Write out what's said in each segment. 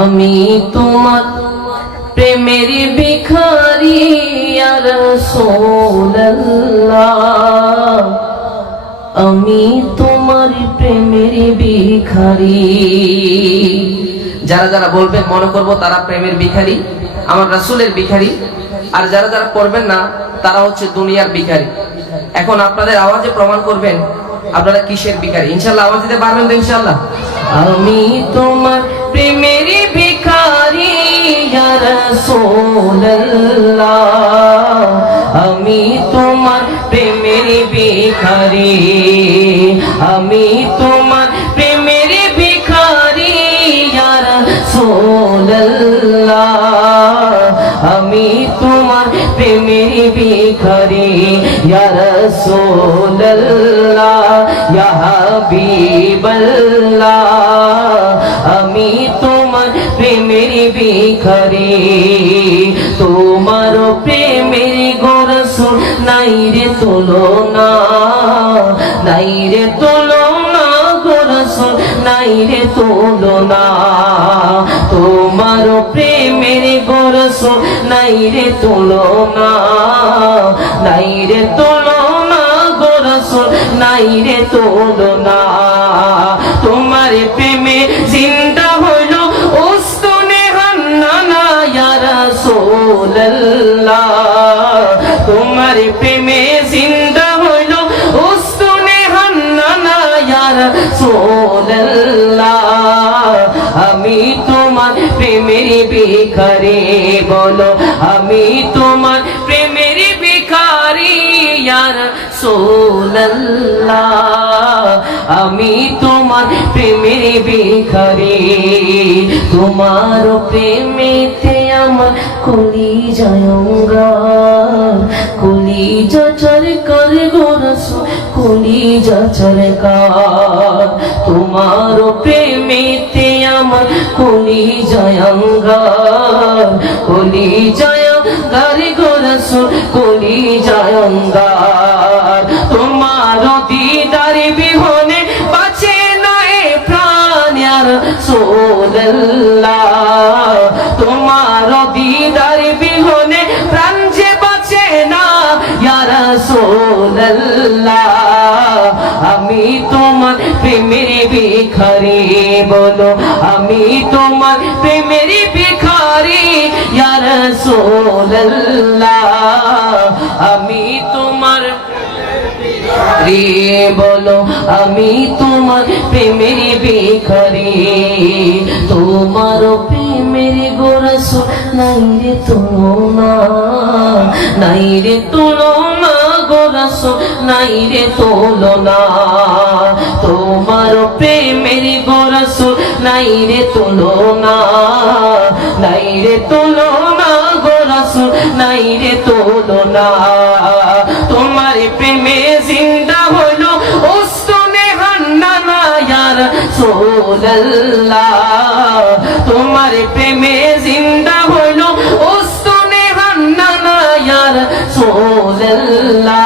আমি তোমার প্রেমের ভিখারি ইয়া রাসূলুল্লাহ, আমি তোমার প্রেমের ভিখারি। যারা যারা বলবেন মনে করব তারা প্রেমের ভিখারি, আমার রাসূলের ভিখারি, আর যারা যারা করবেন না তারা হচ্ছে দুনিয়ার ভিখারি। এখন আপনাদের আওয়াজে প্রমাণ করবেন আপনারা কিসের ভিখারি। ইনশাআল্লাহ আওয়াজ দিতে পারবেন তো ইনশাআল্লাহ? আমি তোমার প্রেমের ভিখারি ইয়া রাসূলুল্লাহ, আমি তোমার প্রেমের ভিখারি, আমি তোমার প্রেমের ভিখারি ইয়া রাসূলুল্লাহ, আমি তোমার প্রেমের ভিখারি ইয়া রাসূলুল্লাহ, ইয়া হাবিবাল্লাহ, আমি তোমার প্রেমের ভিখারি। তোমার প্রেমের গো রাসূল নাই রে তুলনা, নাই রে তুলনা গো রাসূল, নাই রে তুলনা। তোমার প্রেমের গো রাসূল নাই রে তুলনা, নাই রে তুলনা গো রাসূল, নাই রে তুলনা। তোমার প্রেমে জিন্দা হইলো উস্তুনে হান্নানা ইয়া রাসূলুল্লাহ, তোমার প্রেমে জিন্দা হইলো উস্তুনে হান্নানা ইয়া রাসূলুল্লাহ, আমি তোমার প্রেমের ভিখারি। বলো আমি তোমার প্রেমের ভিখারি ইয়া রাসূলুল্লাহ, আমি তোমার প্রেমের ভিখারি। তোমার প্রেমেতে আমার কলিজা অঙ্গার, কলিজা চরকার গো রাসূল, কলিজা চরকার। তোমার প্রেমেতে আমার কলিজা অঙ্গার, কলিজা অঙ্গার গো রাসূল, কলিজা অঙ্গার। তোমার দিদার বিহনে বাঁচে না এ প্রাণ ইয়া রাসূলুল্লাহ, তোমার দিদার বিহনে প্রাণ যে বাঁচে না ইয়া রাসূলুল্লাহ, আমি তোমার প্রেমের ভিখারি। বলো আমি তোমার প্রেমের ভিখারি ইয়া রাসূলুল্লাহ, আমি তোমার বলো আমি তোমার প্রেমের ভিখারি। তোমার প্রেমের গো রাসূল নাই রে তুলনা, নাই রে তুলনা গো রাসূল, নাই রে তুলনা। তোমার প্রেমের গো রাসূল নাই রে তুলনা, নাই রে তুলনা গো রাসূল, নাই রে তুলনা। তোমার প্রেমে জিন্দা হলো উস্তুনে হান্নানা ইয়া রাসূলুল্লাহ, তোমার প্রেমে জিন্দা হলো উস্তুনে হান্নানা ইয়া রাসূলুল্লাহ,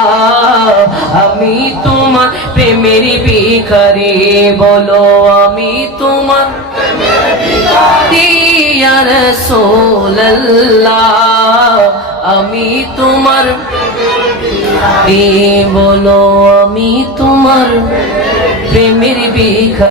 আমি তোমার প্রেমের ভিখারি। বলো আমি তোমার প্রেমের ভিখারি ইয়া রাসূলুল্লাহ, আমি তোমার বলো আমি তোমার প্রেমের ভিখারি।